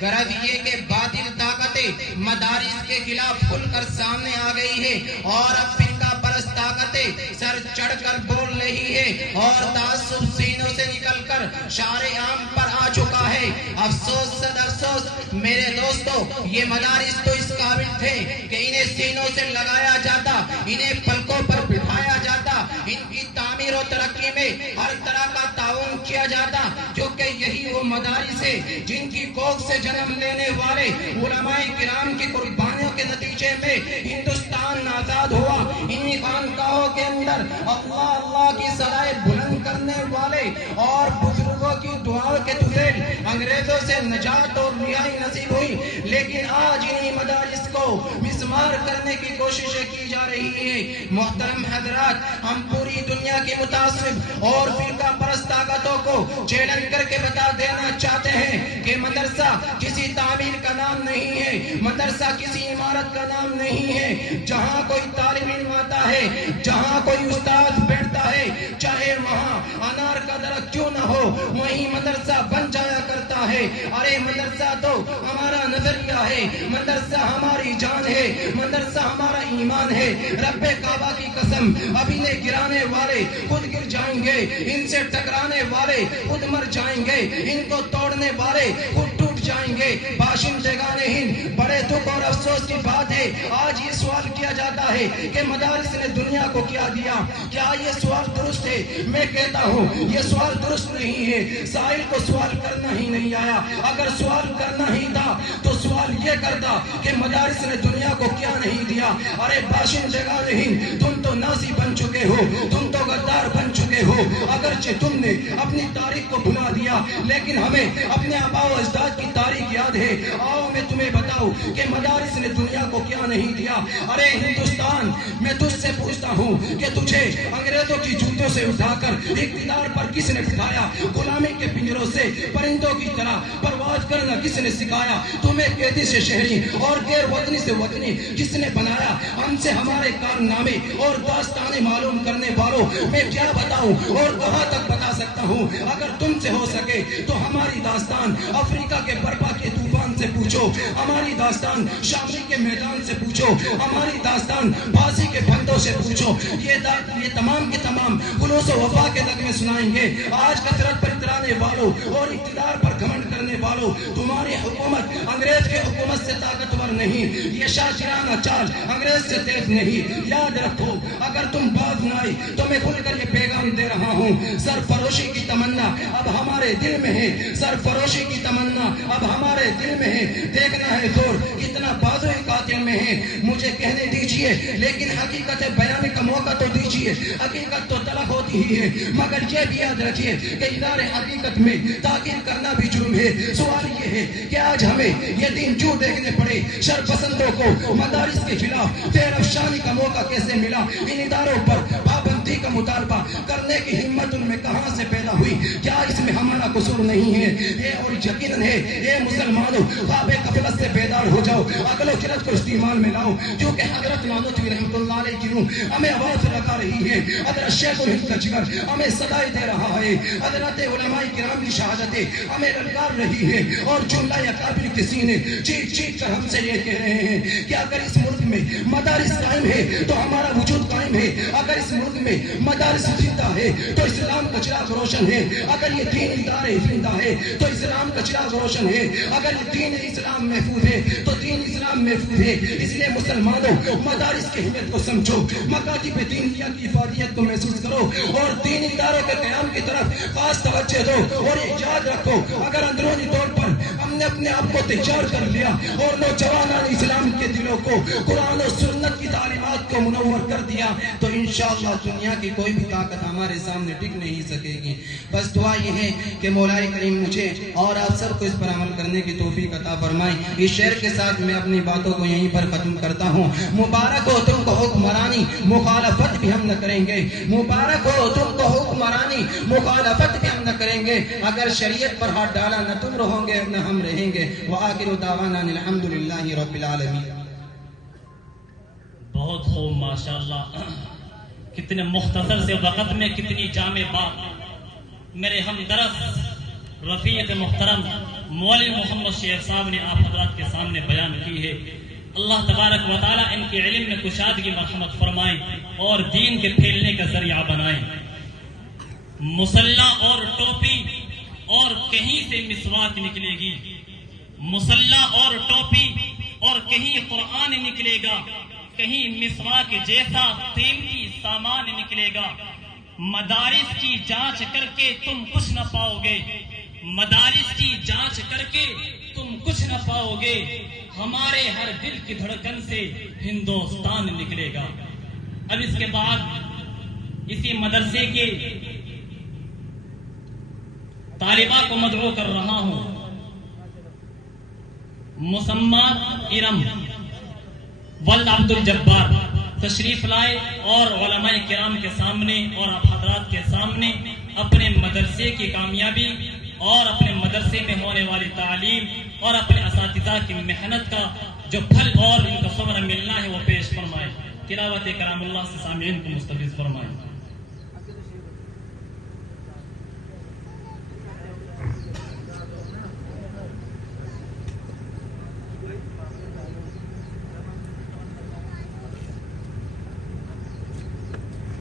غرض یہ کہ باطل طاقتیں مدارس کے خلاف کھل کر سامنے آ گئی ہے اور اب فرقہ پرست طاقتیں سر چڑھ کر بول رہی ہے اور تعصب سینوں سے نکل کر شارع عام پر آ چکا ہے۔ افسوس صد افسوس میرے دوستو، یہ مدارس تو اس قابل تھے کہ انہیں سینوں سے لگایا جاتا، انہیں پلکوں پر بٹھایا جاتا، ان کی تعمیر و ترقی میں ہر طرح کا تعاون کیا جاتا، کیونکہ یہی وہ مدارس ہے جن کی کوکھ سے جنم لینے والے علماء کرام کی قربانیوں کے نتیجے میں ہندوستان آزاد ہوا۔ انہی خانقاہوں کے اندر اللہ اللہ کی صدائے بلند کرنے والے اور بزرگوں کی دعاؤں کے طفیل انگریزوں سے نجات اور رہائی نصیب ہوئی، لیکن آج انہی مدارس کو مسمار کرنے کی کوششیں کی جا رہی ہیں۔ محترم حضرات، ہم پوری دنیا کی متعصب اور فرقہ پرست طاقتوں کو چیلنج کر کے بتا دینا چاہتے ہیں کہ مدرسہ کسی تعمیر کا نام نہیں ہے، مدرسہ کسی عمارت کا نام نہیں ہے۔ جہاں کوئی طالب علم آتا ہے، جہاں کوئی استاد بیٹھتا ہے، چاہے وہاں انار کا درخت کیوں نہ ہو، وہیں مدرسہ بن جایا کرتا ہے۔ ارے مدرسہ تو ہمارا نظریہ ہے، مدرسہ ہماری جان ہے، مدرسہ ہمارا ایمان ہے۔ رب کعبہ کی قسم، اب انہیں گرانے والے خود گر جائیں گے، ان سے ٹکرانے والے خود مر جائیں گے، ان کو توڑنے والے خود ٹوٹ جائیں گے۔ باشندگان ہند، بڑے دکھ اور افسوس کی بات ہے، آج یہ سوال کیا جاتا ہے کہ مدارس نے دنیا کو کیا دیا۔ کیا یہ سوال درست ہے؟ میں کہتا ہوں یہ سوال درست نہیں ہے۔ سائل کو سوال کرنا ہی نہیں آیا، اگر سوال کرنا ہی تھا تو سوال یہ کرتا کہ مدارس نے دنیا کو کیا نہیں دیا۔ ارے باشندگان ہند، تم تو نازی بن چکے ہو، تم تو غدار بن چکے ہو، اگرچہ تم نے اپنی تاریخ کو بھلا دیا، لیکن ہمیں اپنے آباء و اجداد کی تاریخ یاد ہے۔ آؤ میں تمہیں بتاؤں کہ مدارس نے دنیا کو کیا نہیں دیا۔ ارے ہندوستان، میں تجھ سے پوچھتا ہوں کہ تجھے انگریزوں کی جوتوں سے اٹھا کر اقتدار پر کس نے بٹھایا؟ غلامی کے پنجروں سے پرندوں کی طرح پرواز کرنا کس نے سکھایا؟ تمہیں قیدی سے شہری اور غیر وطنی سے وطنی کس نے بنایا؟ ہم سے ہمارے کارنامے اور داستانیں معلوم کرنے والوں میں کیا بتاؤں اور کہاں تک بتا سکتا ہوں؟ اگر تم سے ہو سکے تو ہماری داستان افریقہ کے برپا کے طوفان سے پوچھو، ہماری داستان شاملی کے میدان سے پوچھو، ہماری داستان پھانسی کے پھندوں سے پوچھو۔ یہ تمام کے تمام خلوص و وفا کے نغمے سنائیں گے۔ آج کثرت پر اترانے والوں اور اقتدار پر گھمنڈ کرنے والوں، تمہاری حکومت انگریز کے حکومت سے طاقتور نہیں، یہ شاہجہانہ چال انگریز سے تیز نہیں۔ یاد رکھو، اگر تم باز نہ آئی تو میں کھل کر یہ پیغام دے رہا ہوں، سرفروشی کی تمنا اب ہمارے دل میں ہے، سرفروشی کی تمنا اب ہمارے دل میں ہے۔ دیکھنا ہے زور کتنا بازو قاتل میں ہے، مجھے کہنے دیجئے، لیکن حقیقت بیان کا موقع تو دیجئے۔ حقیقت تو طلب ہوتی ہی ہے، مگر یہ بھی یاد رکھیے کہ ادارے حقیقت میں تاکید کرنا بھی جرم ہے۔ سوال یہ ہے کہ آج ہمیں یہ دن کیوں دیکھنے پڑے؟ شر پسندوں کو مدارس کے خلاف فیر افشانی کا موقع کیسے ملا؟ ان اداروں پر پابندی کا مطالبہ کرنے کی ہمت ان میں کہاں سے پیدا ہوئی؟ کیا اس میں ہمارا قصور نہیں ہے؟ اور یقیناً ہے، اے مسلمانوں، خواب غفلت سے بیدار ہو جاؤ، عقل و خرد کو استعمال میں لاؤ، کیونکہ حضرت نانوتوی رحمۃ اللہ علیہ کی روح ہمیں آواز لگا رہی ہے، حضرت شیخ الہند کا جگر ہمیں صدائے دے رہا ہے، حضرت علماء کرام کی شہادتیں ہمیں للکار رہی ہے، اور جملہ یا قابل کے سینے چیخ چیخ کر ہم سے یہ کہہ رہے ہیں کہ اگر اس ملک میں مدارس قائم ہے تو ہمارا وجود قائم ہے، اگر اس ملک میں مدارس زندہ ہے تو اسلام کا چراغ روشن ہے، اگر یہ دین ادارے زندہ ہے تو اسلام کا چراغ روشن ہے، اگر یہ دین اسلام محفوظ ہے تو دین اسلام محفوظ ہے۔ اس لیے مسلمانوں، مدارس کی اہمیت کو سمجھو، مکاتب دینیہ کی افادیت کو محسوس کرو اور دین اداروں کے قیام کی طرف خاص توجہ دو، اور یہ یاد رکھو اگر اندرونی طور پر ہم نے اپنے آپ کو تیار کر لیا اور نوجوانان اسلام کے دلوں کو قرآن و سنت کی تعلیمات کو منور کر دیا تو انشاءاللہ دنیا کی کوئی بھی طاقت ہمارے سامنے ٹک نہیں سکے گی۔ بس دعا یہ ہے کہ مولا کریم مجھے اور آپ سب کو اس پر عمل کرنے کی توفیق عطا فرمائے۔ اس شعر کے ساتھ میں اپنی باتوں کو یہیں پر ختم کرتا ہوں۔ مبارک ہو تم کو حکمرانی، مخالفت بھی ہم نہ کریں گے۔ مبارک ہو تم کو حکمرانی، مخالفت بھی ہم نہ کریں گے۔ اگر شریعت پر ہاتھ ڈالا نہ تم رہو گے نہ ہم رہیں گے۔ وآخر دعوانا الحمدللہ رب العالمین۔ بہت خوب، ماشاءاللہ، کتنے مختصر سے وقت میں کتنی جامع بات۔ میرے ہم درس رفیق محترم مولوی محمد شیخ صاحب نے آپ حضرات کے سامنے بیان کی ہے۔ اللہ تبارک و تعالیٰ ان کے علم میں کشادگی مرحمت فرمائیں اور دین کے پھیلنے کا ذریعہ بنائیں۔ مسلح اور ٹوپی اور کہیں سے مسواک نکلے گی، مسلح اور ٹوپی اور کہیں قرآن نکلے گا، کہیں مسواک جیسا قیمتی سامان نکلے گا۔ مدارس کی جانچ کر کے تم کچھ نہ پاؤ گے، مدارس کی جانچ کر کے تم کچھ نہ پاؤ گے، ہمارے ہر دل کی دھڑکن سے ہندوستان نکلے گا۔ اب اس کے بعد اسی مدرسے کے طالبہ کو مدعو کر رہا ہوں، مسمہ ارم ولد عبد الجبار تشریف لائے اور علماء کرام کے سامنے اور آپ حضرات کے سامنے اپنے مدرسے کی کامیابی اور اپنے مدرسے میں ہونے والی تعلیم اور اپنے اساتذہ کی محنت کا جو پھل اور ان کا ثمرہ ملنا ہے وہ پیش فرمائے۔ تلاوت کلام اللہ سے سامعین کو مستفیض فرمائے۔